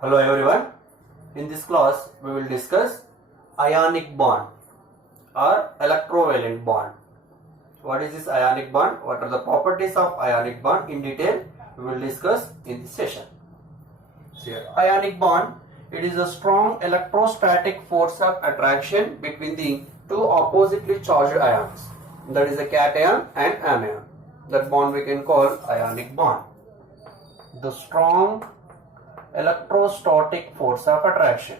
Hello everyone. In this class we will discuss ionic bond or electrovalent bond. What is this ionic bond? What are the properties of ionic bond in detail? We will discuss in this session. Here, ionic bond, it is a strong electrostatic force of attraction between the two oppositely charged ions. That is a cation and anion. That bond we can call ionic bond. The strong electrostatic force of attraction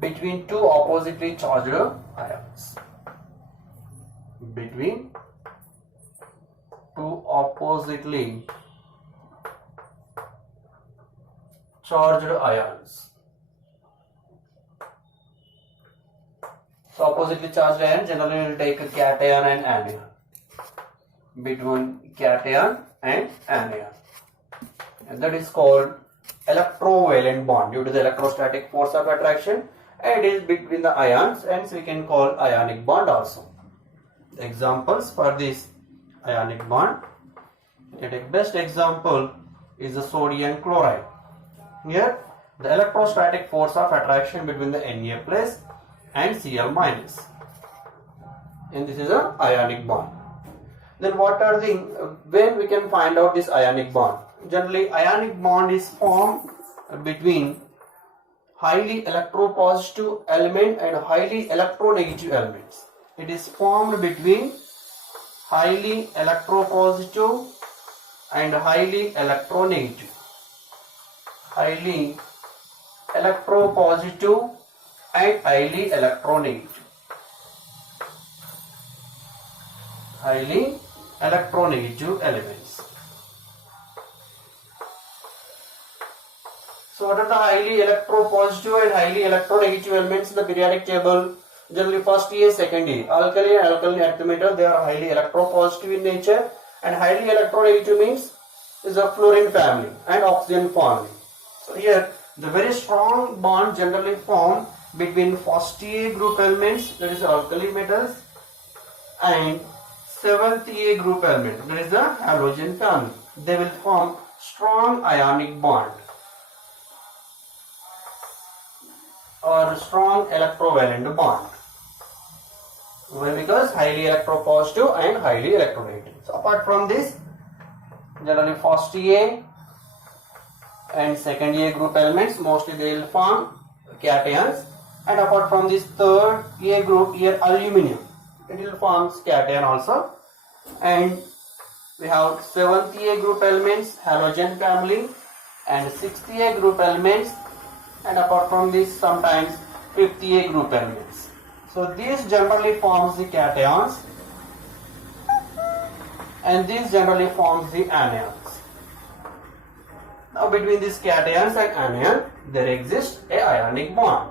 between two oppositely charged ions. Between two oppositely charged ions. So oppositely charged ion generally will take a cation and anion. Between cation and anion, and that is called electrovalent bond due to the electrostatic force of attraction, and it is between the ions, and so we can call ionic bond also. Examples for this ionic bond. The best example is the sodium chloride. Here the electrostatic force of attraction between the Na plus and Cl minus, and this is a ionic bond. Then what are the, when we can find out this ionic bond? Generally ionic bond is formed between highly electropositive element and highly electronegative elements. It is formed between highly electropositive and highly electronegative. Highly electropositive and highly electronegative. Highly electronegative elements. So what are the highly electropositive and highly electronegative elements in the periodic table? Generally first A, second A. Alkali and alkaline earth metal, they are highly electropositive in nature, and highly electronegative means is a fluorine family and oxygen family. So here the very strong bond generally formed between first A group elements, that is alkali metals, and 7th A group element, that is the halogen family. They will form strong ionic bond or strong electrovalent bond. Why? Because highly electropositive and highly electronegative. So apart from this, generally first A and second A group elements, mostly they will form cations, and apart from this third A group, here aluminum, it will form cation also, and we have 7th A group elements, halogen family, and 6th A group elements, and apart from this sometimes 5th A group elements. So these generally forms the cations, and this generally forms the anions. Now between these cations and anion there exists a ionic bond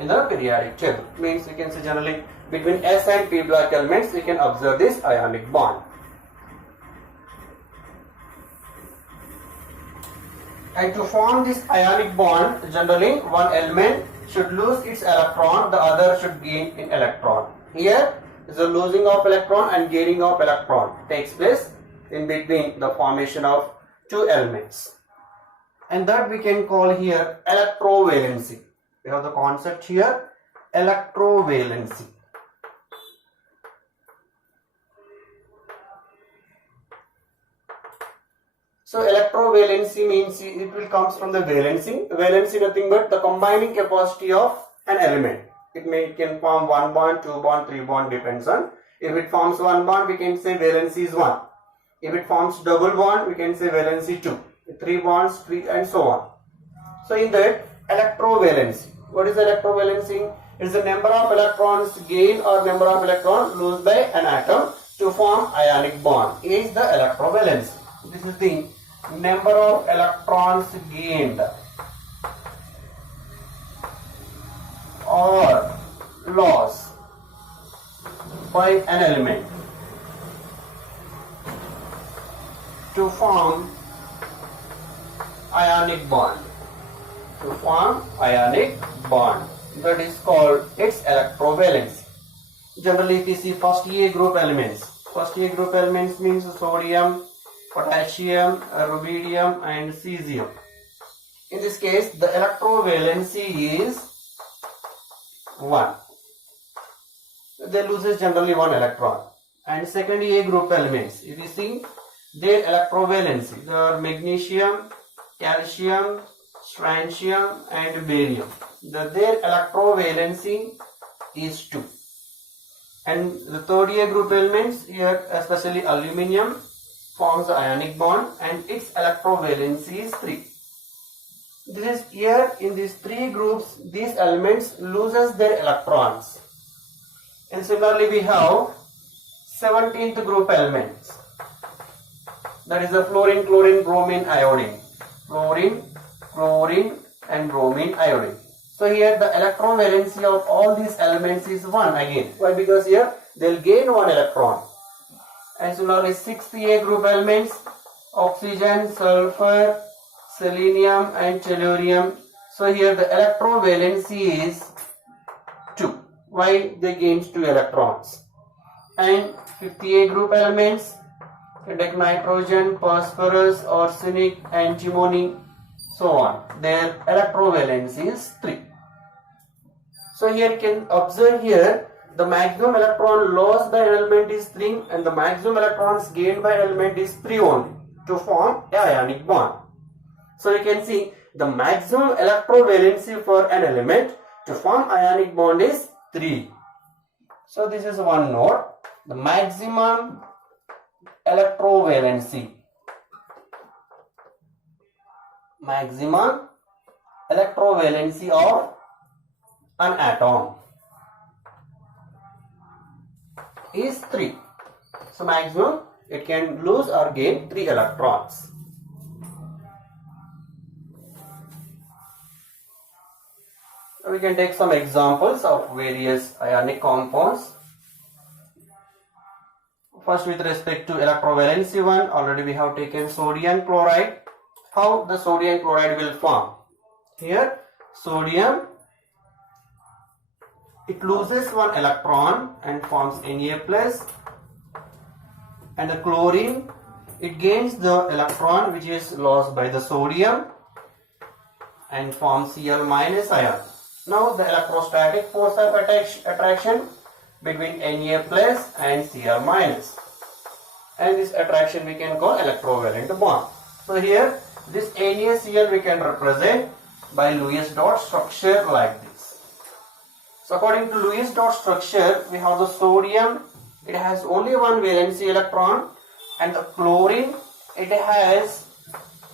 in the periodic table. Means we can say generally between S and P block elements we can observe this ionic bond. And to form this ionic bond, generally one element should lose its electron, the other should gain an electron. Here is the losing of electron and gaining of electron takes place in between the formation of two elements, and that we can call here electrovalency. We have the concept here, electrovalency. So electrovalency means it will comes from the valency. Valency nothing but the combining capacity of an element. It can form 1 bond, 2 bond, 3 bond, depends on. If it forms 1 bond, we can say valency is 1. If it forms double bond, we can say valency 2. 3 bonds, 3, and so on. So in that electrovalency, what is electrovalency? It is the number of electrons gained or number of electrons lost by an atom to form ionic bond is the electrovalency. This is the number of electrons gained or lost by an element to form ionic bond. to form ionic bond. That is called its electrovalency. Generally, if you see first A group elements. First A group elements means sodium, potassium, rubidium, and cesium. In this case, the electrovalency is 1. They loses generally 1 electron. And second A group elements, if you see their electrovalency, they are magnesium, calcium, strontium, and barium. Their electrovalency is 2. And the third A group elements, here especially aluminium, forms the ionic bond and its electrovalency is 3. This is here in these 3 groups, these elements loses their electrons. And similarly we have 17th group elements. That is the fluorine, chlorine, bromine, iodine. Fluorine, chlorine, and bromine, iodine. So here the electrovalency of all these elements is 1 again. Why? Because here they will gain 1 electron. And similarly 6th A group elements, oxygen, sulfur, selenium, and tellurium. So here the electrovalency is 2. Why? They gain 2 electrons. And 5th A group elements, take nitrogen, phosphorus, arsenic, antimony, so on. Their electrovalency is 3. So here you can observe here the maximum electron lost by an element is 3 and the maximum electrons gained by an element is 3 only to form an ionic bond. So you can see the maximum electrovalency for an element to form ionic bond is 3. So this is one note. The maximum electrovalency. Maximum electrovalency of an atom is 3. So maximum it can lose or gain 3 electrons. We can take some examples of various ionic compounds. First, with respect to electrovalency 1, already we have taken sodium chloride. How the sodium chloride will form? Here, sodium, it loses 1 electron and forms Na plus, and the chlorine, it gains the electron which is lost by the sodium and forms Cl minus ion. Now the electrostatic force of attraction between Na plus and Cl minus, and this attraction we can call electrovalent bond. So here this NaCl we can represent by Lewis dot structure like this. So according to Lewis dot structure, we have the sodium, it has only 1 valency electron, and the chlorine, it has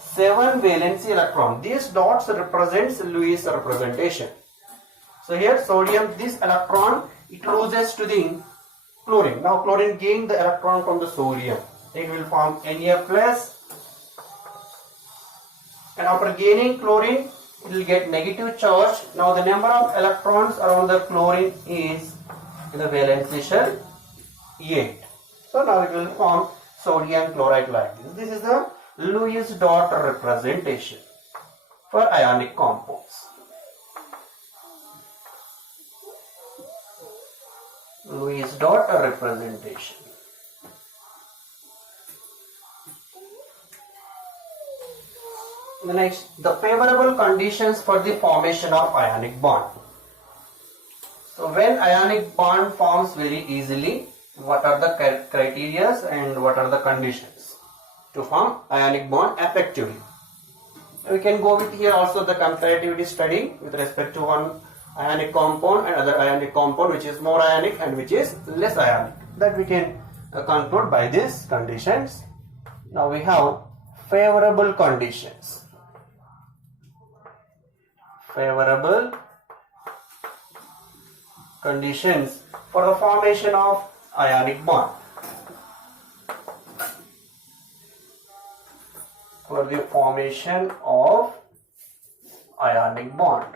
7 valency electron. These dots represents Lewis representation. So here sodium, this electron, it loses to the chlorine. Now chlorine gain the electron from the sodium. It will form Na plus, and after gaining chlorine, it will get negative charge. Now the number of electrons around the chlorine is in the valency shell 8. So now it will form sodium chloride like this. This is the Lewis dot representation for ionic compounds. Lewis dot representation. The next, the favorable conditions for the formation of ionic bond. So when ionic bond forms very easily, what are the criteria and what are the conditions to form ionic bond effectively? We can go with here also the comparativity study with respect to one ionic compound and other ionic compound which is more ionic and which is less ionic. That we can conclude by these conditions. Now we have favorable conditions. Favorable conditions for the formation of ionic bond. For the formation of ionic bond.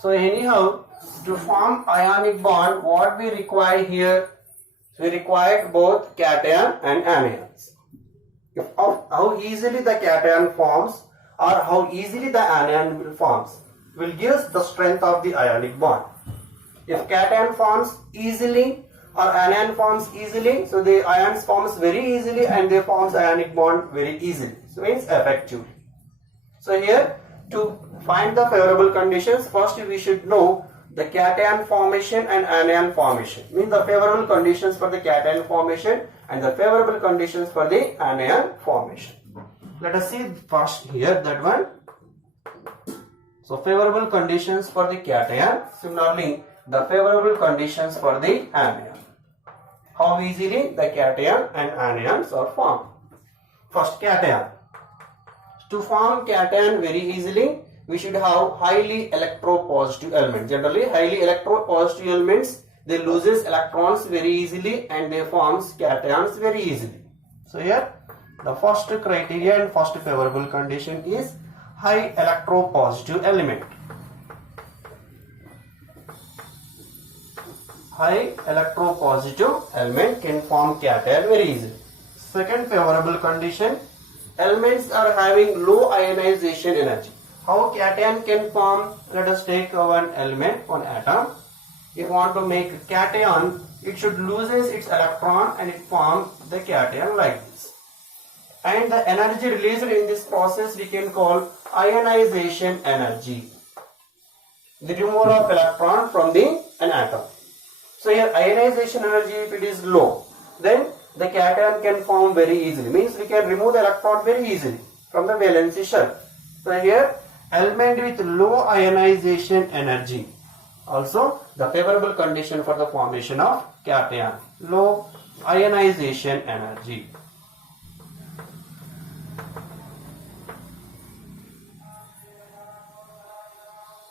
So anyhow, to form ionic bond, what we require here? We require both cation and anions. of how easily the cation forms or how easily the anion will forms will give us the strength of the ionic bond. If cation forms easily or anion forms easily, so the ions forms very easily and they forms ionic bond very easily. So means effectively. So here to find the favorable conditions, first we should know the cation formation and anion formation. Means the favorable conditions for the cation formation and the favorable conditions for the anion formation. Let us see first here that one. So favorable conditions for the cation, similarly the favorable conditions for the anion. How easily the cation and anions are formed. First, cation. To form cation very easily, we should have highly electropositive elements. Generally, highly electropositive elements, they loses electrons very easily and they forms cations very easily. So here, the first criteria and first favorable condition is high electropositive element. High electropositive element can form cation very easily. Second favorable condition, elements are having low ionization energy. How cation can form? Let us take one element, one atom. If you want to make a cation, it should loses its electron and it forms the cation like this. And the energy released in this process we can call ionization energy. The removal of electron from an atom. So here ionization energy, if it is low, then the cation can form very easily. Means we can remove the electron very easily from the valency shell. So here element with low ionization energy. Also the favorable condition for the formation of cation. Low ionization energy.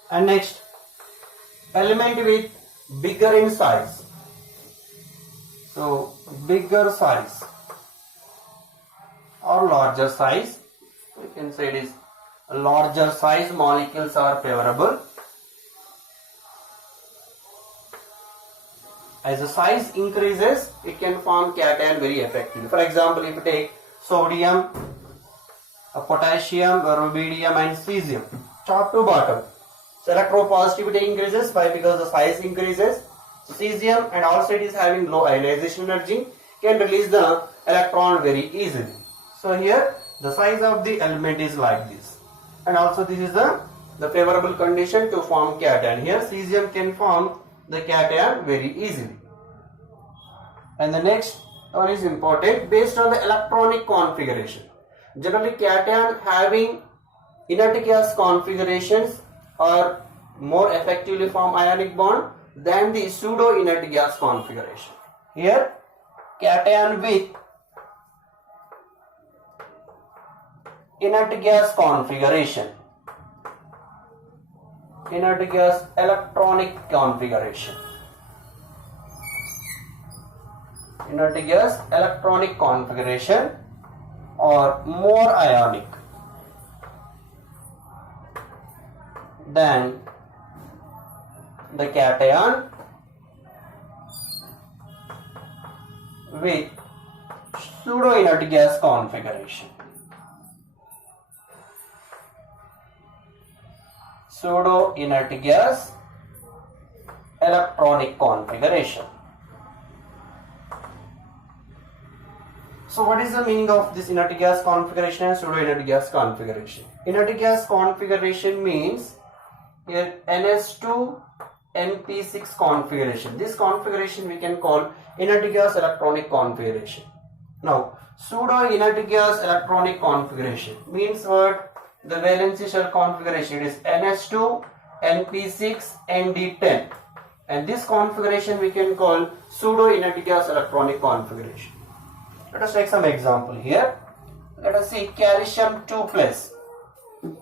And next, element with bigger in size. So bigger size or larger size, we can say it is larger size molecules are favorable. As the size increases, it can form cation very effectively. For example, if you take sodium, potassium, rubidium and cesium, top to bottom. So electropositivity increases. Why? Because the size increases. So cesium, and also it is having low ionization energy, can release the electron very easily. So here the size of the element is like this, and also this is the favorable condition to form cation. Here cesium can form the cation very easily. And the next one is important, based on the electronic configuration. Generally cation having inert gas configurations are more effectively form ionic bond than the pseudo inert gas configuration. Here cation with inert gas configuration, inert gas electronic configuration, inert gas electronic configuration or more ionic than the cation with pseudo inert gas configuration. Pseudo inert gas electronic configuration. So what is the meaning of this inert gas configuration and pseudo inert gas configuration? Inert gas configuration means here NS2 NP6 configuration. This configuration we can call inert gas electronic configuration. Now pseudo inert gas electronic configuration means what? The valency shell configuration, it is NS2 NP6 ND10, and this configuration we can call pseudo inert gas electronic configuration. Let us take some example here. Let us see calcium 2+.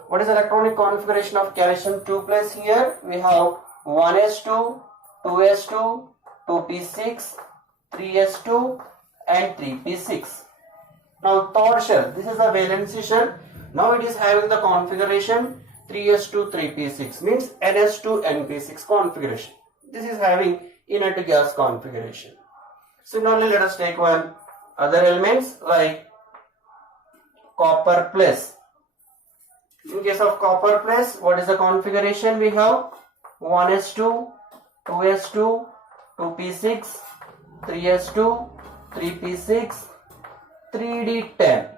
What is the electronic configuration of calcium 2+? Here we have 1s2, 2s2, 2p6, 3s2 and 3p6. Now third shell, this is the valency shell. Now it is having the configuration 3s2, 3p6, means ns2 np6 configuration. This is having inert gas configuration. Similarly, let us take one other elements like copper plus. In case of copper plus, what is the configuration we have? 1s2, 2s2, 2p6, 3s2, 3p6, 3d10.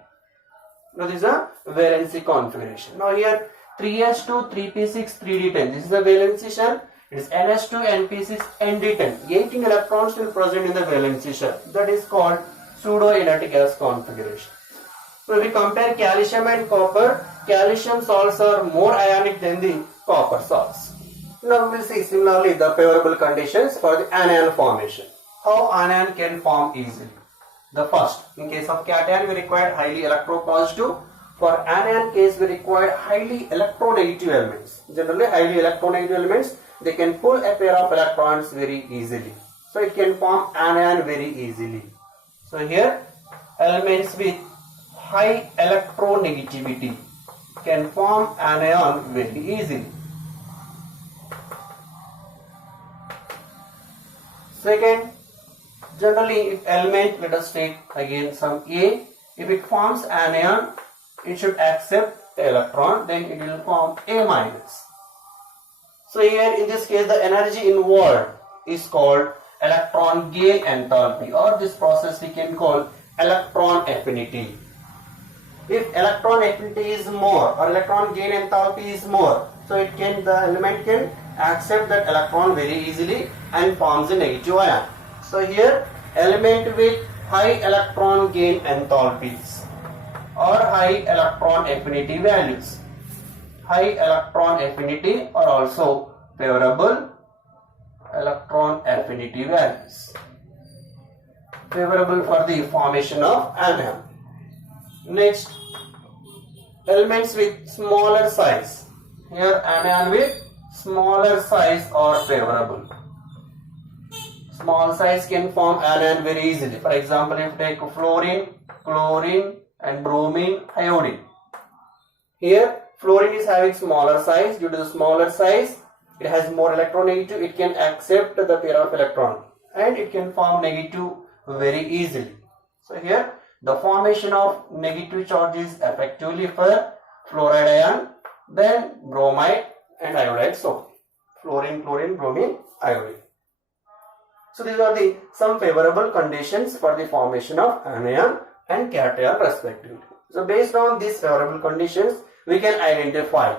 Now this is a valency configuration. Now here 3s2, 3p6, 3d10. This is the valency shell. It is ns2, np6, nd10. 18 electrons will present in the valency shell. That is called pseudo-inert gas configuration. So if we compare calcium and copper, calcium salts are more ionic than the copper salts. Now we will see similarly the favorable conditions for the anion formation. How anion can form easily? The first, in case of cation we require highly electropositive. For anion case we require highly electronegative elements. Generally highly electronegative elements, they can pull a pair of electrons very easily. So it can form anion very easily. So here elements with high electronegativity can form anion very easily. Second, generally if element, let us take again some A, if it forms anion, it should accept the electron, then it will form A minus. So here in this case the energy involved is called electron gain enthalpy, or this process we can call electron affinity. If electron affinity is more or electron gain enthalpy is more, so the element can accept that electron very easily and forms a negative ion. So here element with high electron gain enthalpies or high electron affinity values. High electron affinity or also favorable electron affinity values. Favorable for the formation of anion. Next, elements with smaller size. Here anion with smaller size are favorable. Small size can form anion very easily. For example, if you take fluorine, chlorine and bromine, iodine. Here fluorine is having smaller size. Due to the smaller size, it has more electronegative. It can accept the pair of electron and it can form negative very easily. So here the formation of negative charge is effectively for fluoride ion, then bromide and iodide. So fluorine, chlorine, bromine, iodine. So these are the some favorable conditions for the formation of anion and cation respectively. So based on these favorable conditions, we can identify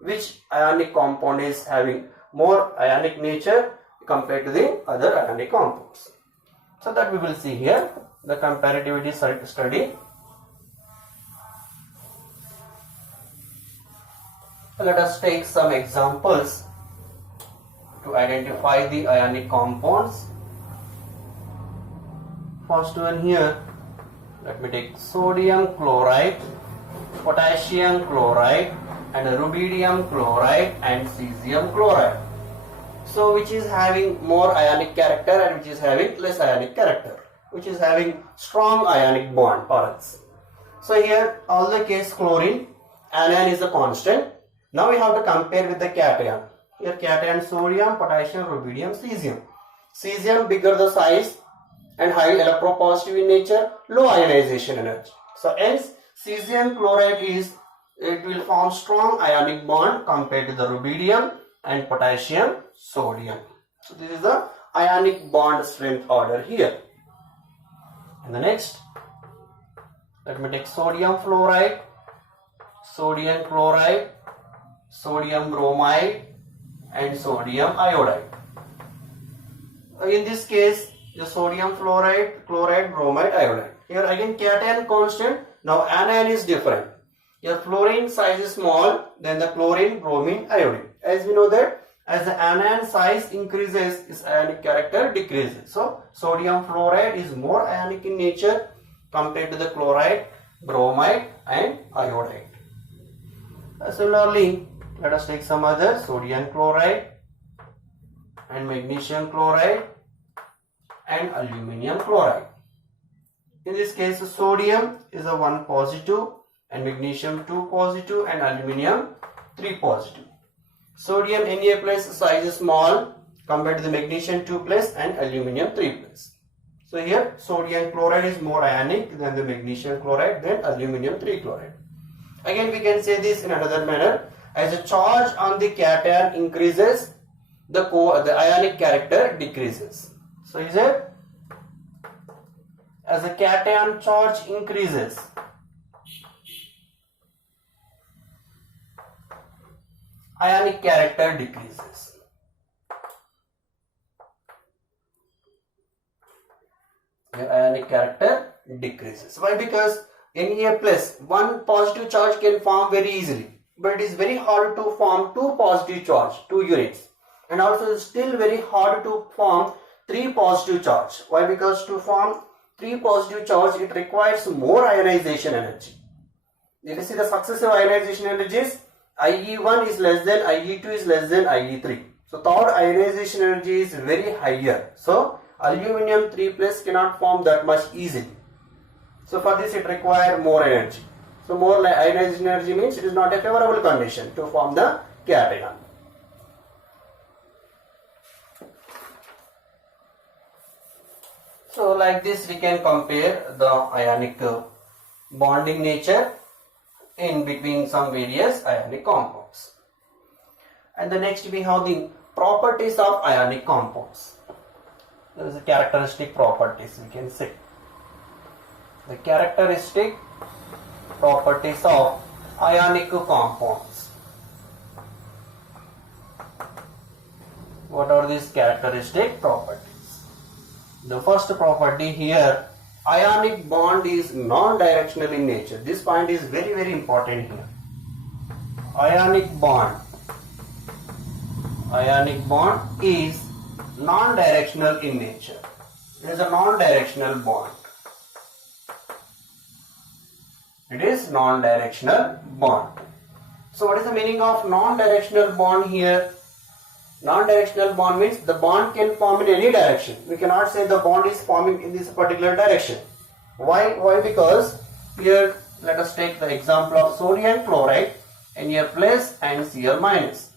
which ionic compound is having more ionic nature compared to the other ionic compounds. So that we will see here, the comparativity study. Let us take some examples to identify the ionic compounds. First one here, let me take sodium chloride, potassium chloride and rubidium chloride and cesium chloride. So which is having more ionic character and which is having less ionic character, which is having strong ionic bond or else. So here all the case chlorine, anion is a constant. Now we have to compare with the cation. Here cation sodium, potassium, rubidium, cesium. Cesium bigger the size and high electropositive in nature, low ionization energy. So hence cesium chloride it will form strong ionic bond compared to the rubidium and potassium sodium. So this is the ionic bond strength order here. And the next, let me take sodium fluoride, sodium chloride, sodium bromide and sodium iodide. In this case, the sodium fluoride, chloride, bromide, iodide. Here again cation constant. Now anion is different. Here fluorine size is small, then the chlorine, bromine, iodine. As we know that as the anion size increases, its ionic character decreases. So sodium fluoride is more ionic in nature compared to the chloride, bromide and iodide. Similarly, let us take some other sodium chloride and magnesium chloride and aluminum chloride. In this case, sodium is a 1 positive and magnesium 2 positive and aluminum 3 positive. Sodium Na plus size is small compared to the magnesium 2 plus and aluminum 3 plus. So here sodium chloride is more ionic than the magnesium chloride than aluminum trichloride. Again we can say this in another manner. As the charge on the cation increases, the ionic character decreases. So is it? As the cation charge increases, ionic character decreases. The ionic character decreases. Why? Because Na plus, one positive charge can form very easily, but it is very hard to form two positive charge, 2 units, and also it's still very hard to form 3 positive charge. Why? Because to form 3 positive charge, it requires more ionization energy. You can see the successive ionization energies. IE1 is less than, IE2 is less than IE3. So third ionization energy is very higher. So aluminum 3 plus cannot form that much easily. So for this it requires more energy. So more ionization energy means it is not a favorable condition to form the cation. So like this we can compare the ionic bonding nature in between some various ionic compounds. And the next we have the properties of ionic compounds. There is a characteristic properties we can say. The characteristic properties of ionic compounds. What are these characteristic properties? The first property here, ionic bond is non-directional in nature. This point is very, very important here. Ionic bond is non-directional in nature. It is a non-directional bond. It is non-directional bond. So what is the meaning of non-directional bond here? Non-directional bond means the bond can form in any direction. We cannot say the bond is forming in this particular direction. Why? Because here let us take the example of sodium chloride, Na plus and Cl minus.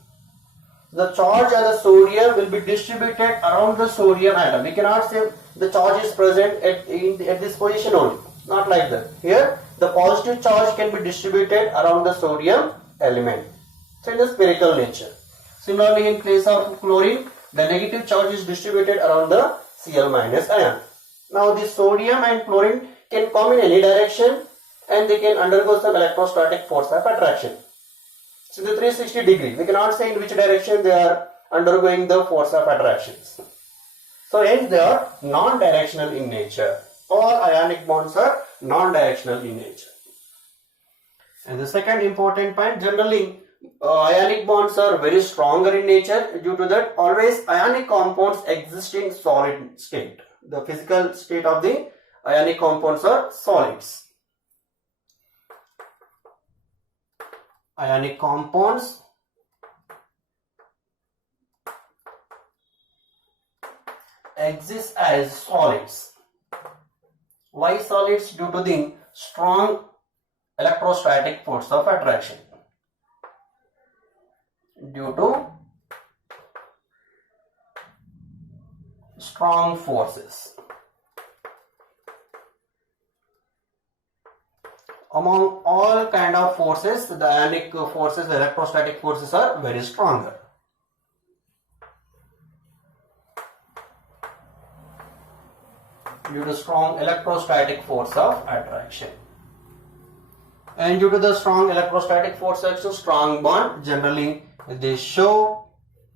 The charge of the sodium will be distributed around the sodium atom. We cannot say the charge is present at this position only. Not like that. Here the positive charge can be distributed around the sodium element. So in the spherical nature. Similarly, in case of chlorine, the negative charge is distributed around the Cl minus ion. Now, this sodium and chlorine can come in any direction and they can undergo some electrostatic force of attraction. So, the 360 degree, we cannot say in which direction they are undergoing the force of attractions. So, hence they are non-directional in nature. All ionic bonds are non-directional in nature. And the second important point, generally, ionic bonds are very stronger in nature. Due to that, always ionic compounds exist in solid state. The physical state of the ionic compounds are solids. Ionic compounds exist as solids. Why solids? Due to the strong electrostatic force of attraction. Due to strong forces. Among all kind of forces, the ionic forces, the electrostatic forces are very stronger. Due to strong electrostatic force of attraction. And due to the strong electrostatic force action, strong bond, generally they show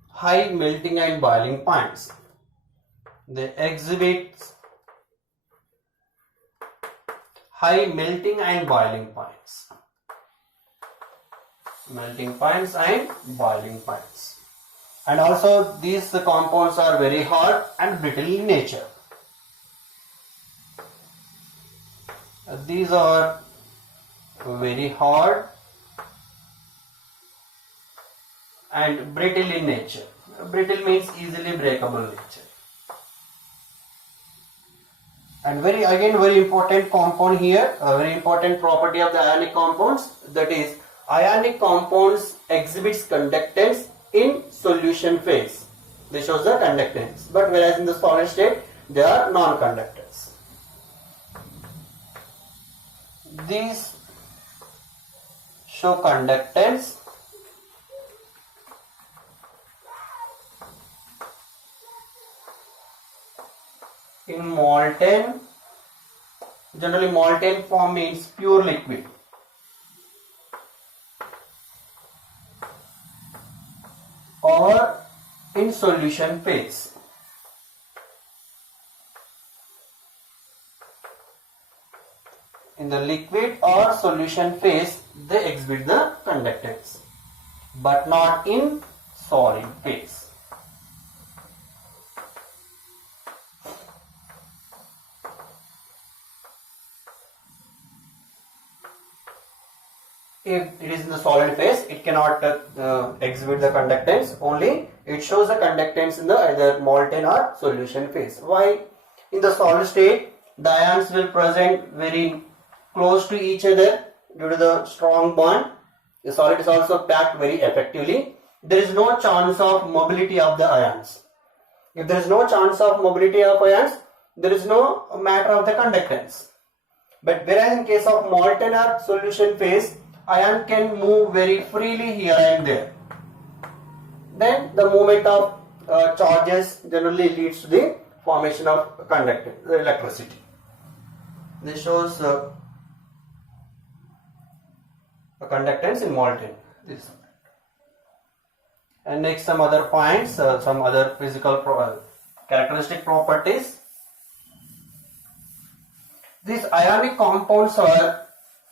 high melting and boiling points. They exhibit high melting and boiling points. Melting points and boiling points. And also these compounds are very hard and brittle in nature. These are very hard and brittle in nature. Brittle means easily breakable nature. And very important compound here, a very important property of the ionic compounds, that is ionic compounds exhibits conductance in solution phase. They shows the conductance, but whereas in the solid state they are non-conductors. these show conductance in molten. Generally molten form means pure liquid. Or in solution phase. In the liquid or solution phase, they exhibit the conductance, but not in solid phase. If it is in the solid phase, it cannot exhibit the conductance. Only it shows the conductance in the either molten or solution phase. Why? In the solid state, the ions will present very close to each other due to the strong bond. The solid is also packed very effectively. There is no chance of mobility of the ions. If there is no chance of mobility of ions, there is no matter of the conductance. But whereas in case of molten or solution phase, ion can move very freely here and there. Then the movement of charges generally leads to the formation of conductance, electricity. This shows a conductance in molten. This. And next some other points, some other physical characteristic properties. These ionic compounds are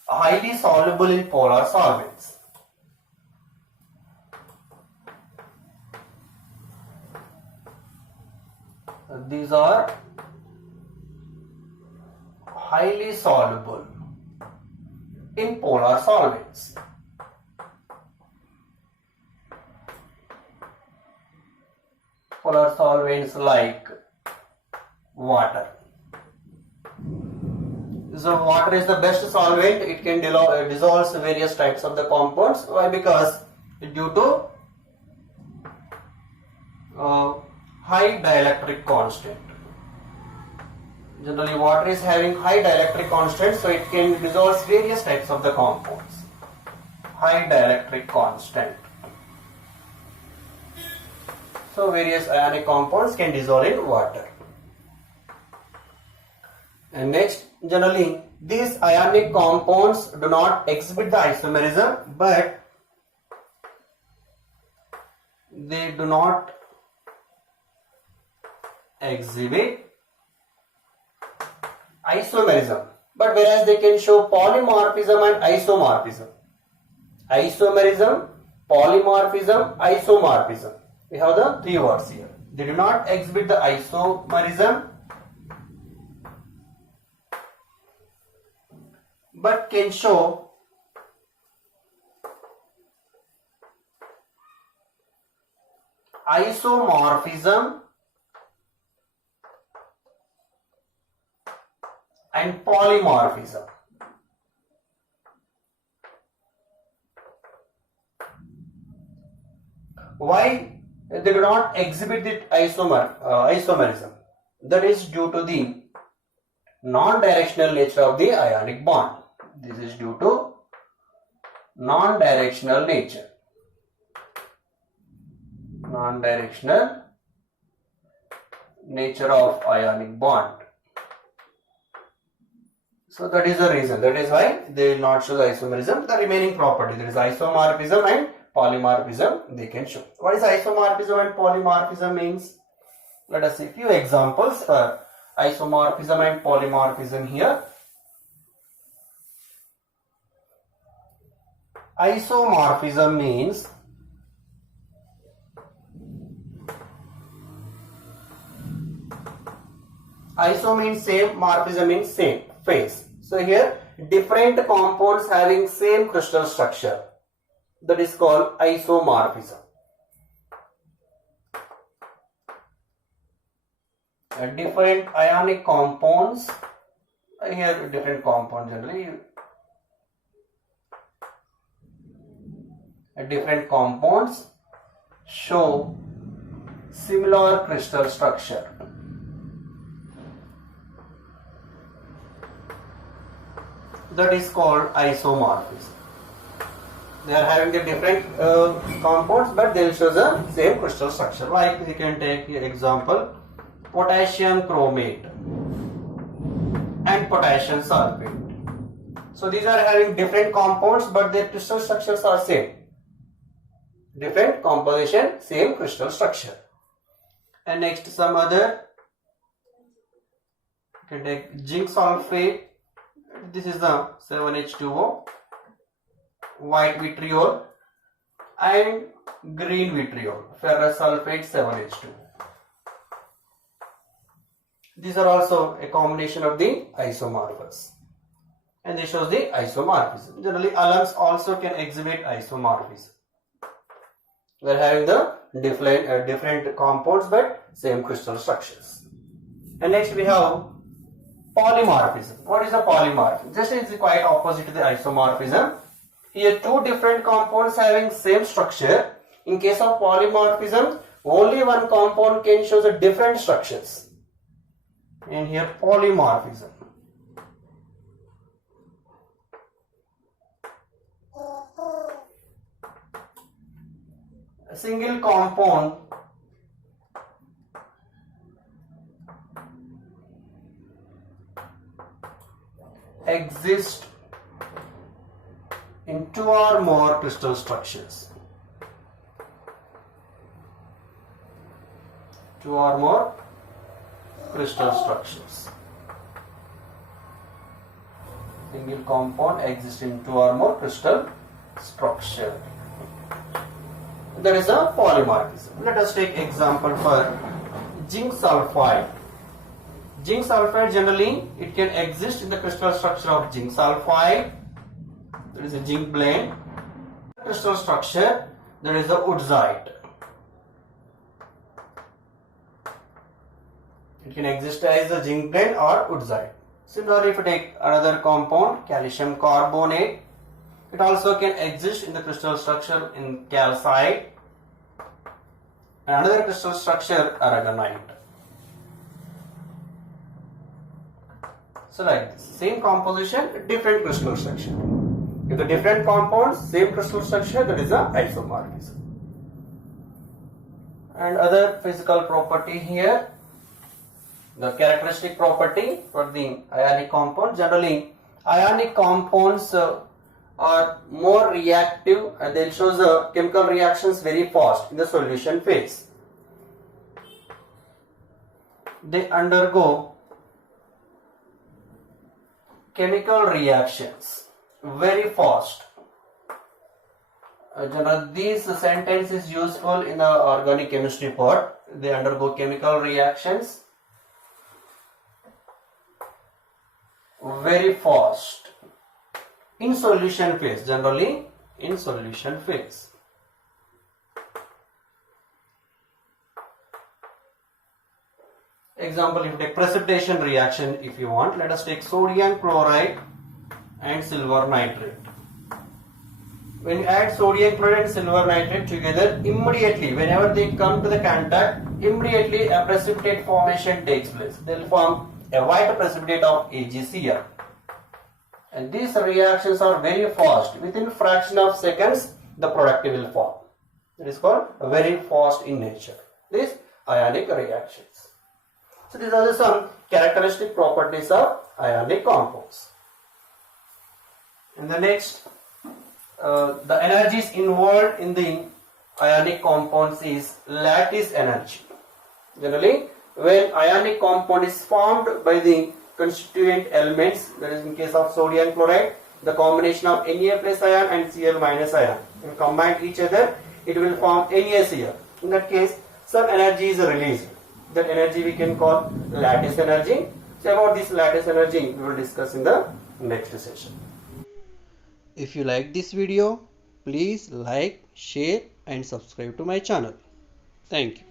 highly soluble in polar solvents. These are highly soluble in polar solvents. Polar solvents like water. So water is the best solvent. It can dissolve various types of the compounds. Why? Because due to high dielectric constant. Generally water is having high dielectric constant, so it can dissolve various types of the compounds. High dielectric constant. So various ionic compounds can dissolve in water. And next, generally these ionic compounds do not exhibit the isomerism, but they do not exhibit isomerism, but whereas they can show polymorphism and isomorphism. Isomerism, polymorphism, isomorphism. We have the three words here. They do not exhibit the isomerism, but can show isomorphism and polymorphism. Why they do not exhibit the isomerism? That is due to the non-directional nature of the ionic bond. This is due to non-directional nature. Non-directional nature of ionic bond. So that is the reason. That is why they will not show the isomerism. The remaining property, that is isomorphism and polymorphism, they can show. What is isomorphism and polymorphism means? Let us see few examples for isomorphism and polymorphism here. Isomorphism means iso means same, morphism means same, phase. So here different compounds having same crystal structure, that is called isomorphism. Different ionic compounds, here different compounds generally, different compounds show similar crystal structure. that is called isomorphism. They are having the different compounds, but they will show the same crystal structure. Like we can take example, potassium chromate and potassium sulfate. So these are having different compounds, but their crystal structures are same. Different composition, same crystal structure. And next some other, you can take zinc sulfate. This is the 7H2O, white vitriol and green vitriol, ferrous sulfate 7H2. These are also a combination of the isomorphous, and this shows the isomorphism. Generally, alums also can exhibit isomorphism. We are having the different compounds but same crystal structures. And next we have polymorphism. What is a polymorphism? Just is quite opposite to the isomorphism. Here two different compounds having same structure. In case of polymorphism, only one compound can show the different structures. And here polymorphism. A single compound exists in two or more crystal structures. Two or more crystal structures. Single compound exists in two or more crystal structure. That is a polymorphism. Let us take example for zinc sulfide. Zinc sulfide, generally it can exist in the crystal structure of zinc sulfide. There is a zinc blende. Crystal structure, there is a woodsite. It can exist as a zinc blende or woodsite. Similarly, if you take another compound, calcium carbonate, it also can exist in the crystal structure in calcite. Another crystal structure, aragonite. So like this, same composition, different crystal structure. If the different compounds, same crystal structure, that is a isomorphism. And other physical property here, the characteristic property for the ionic compound. Generally, ionic compounds are more reactive and they show the chemical reactions very fast in the solution phase. They undergo chemical reactions very fast. This sentence is useful in the organic chemistry part. They undergo chemical reactions very fast in solution phase, generally in solution phase. Example, if you take precipitation reaction, if you want, let us take sodium chloride and silver nitrate. When you add sodium chloride and silver nitrate together, immediately, whenever they come to the contact, immediately a precipitate formation takes place. They will form a white precipitate of AgCl. And these reactions are very fast. Within fraction of seconds, the product will form. It is called very fast in nature. These ionic reactions. So these are some characteristic properties of ionic compounds. And the next, the energies involved in the ionic compounds is lattice energy. Generally, when ionic compound is formed by the constituent elements, that is in case of sodium chloride, the combination of Na plus ion and Cl minus ion. If you combine each other, it will form NaCl. In that case, some energy is released. That energy we can call lattice energy. So about this lattice energy, we will discuss in the next session. If you like this video, please like, share and subscribe to my channel. Thank you.